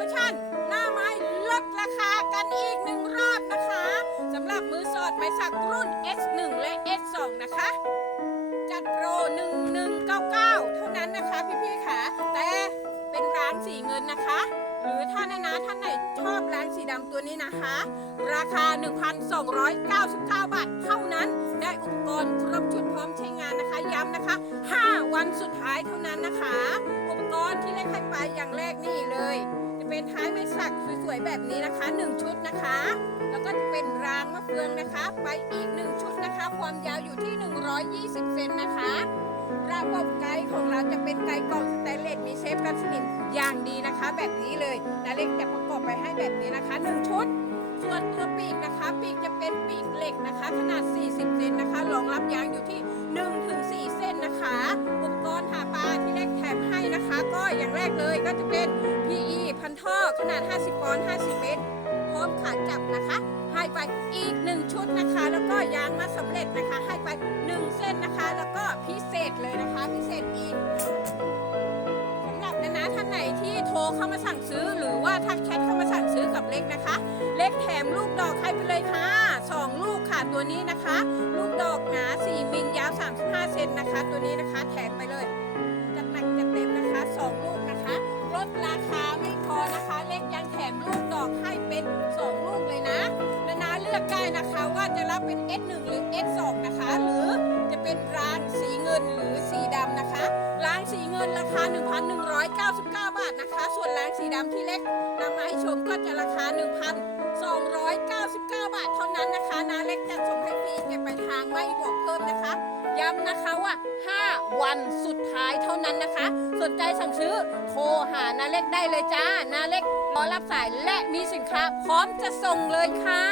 มชั่น หน้าไม้ลดราคากันอีกหนึ่งรอบนะคะสำหรับมือสอดไม้สักรุ่น S1 และ S2 นะคะ จัดโปร 1199 เท่านั้นนะคะพี่ๆค่ะ แต่เป็นร้านสีเงินนะคะ หรือถ้านนะท่านไหนชอบร้างสีดำตัวนี้นะคะ ราคา 1,299 บาทเท่านั้นได้อุปกรณ์ครบชุดพร้อมใช้งานนะคะ ย้ำนะคะ 5 วันสุดท้ายเท่านั้นนะคะ อุปกรณ์ที่เล็กให้ กสวยๆแบบนี้นะคะ 1 ชุดนะคะ แล้วก็จะเป็นรางมะเฟืองนะคะ ไปอีก 1 ชุดนะคะ ความยาวอยู่ที่ 120 เซนนะคะระบบไกด์ของเราจะเป็นไกด์กล่องสแตนเลสมีเชฟกันสนิมอย่างดีนะคะ แบบนี้เลยนาเล็กจะประกอบไปให้แบบนี้นะคะ 1 ชุด ส่วนตัวปีกนะคะ ปีกจะเป็นปีกเหล็กนะคะ ขนาด 40 เซนนะคะรองรับยางอยู่ที่ 1-4 เส้นนะคะ อุปกรณ์หาปลาที่เล็กแถมให้นะคะ ก็อย่างแรกเลยก็จะเป็น ท่อขนาด 50ปอนด์50 เมตร พร้อมขาจับนะคะ ให้ไปอีก 1 ชุดนะคะ แล้วก็ยางมาสำเร็จนะคะ ให้ไป 1 เส้นนะคะ แล้วก็พิเศษเลยนะคะ พิเศษอีกสำหรับนะนะท่านไหนที่โทรเข้ามาสั่งซื้อ หรือว่าทักแชทเข้ามาสั่งซื้อกับเล็กนะคะ เล็กแถมลูกดอกให้ไปเลยค่ะ 2 ลูกค่ะตัวนี้นะคะ ลูกดอกหนา4มิ เป็น S1 หรือ S2 นะคะ หรือจะเป็นร้างสีเงินหรือสีดำนะคะ ร้างสีเงินราคา 1,199 บาทนะคะ ส่วนร้างสีดำที่เล็กนำมาให้ชมก็จะราคา 1,299 บาทเท่านั้นนะคะนาเล็กจะส่งให้ฟรีเก็บไปทางไม่บวกเพิ่มนะคะ ย้ำนะคะว่า 5 วันสุดท้ายเท่านั้นนะคะ สนใจสั่งซื้อโทรหานาเล็กได้เลยจ้านาเล็กรอรับสายและมีสินค้าพร้อมจะส่งเลยค่ะ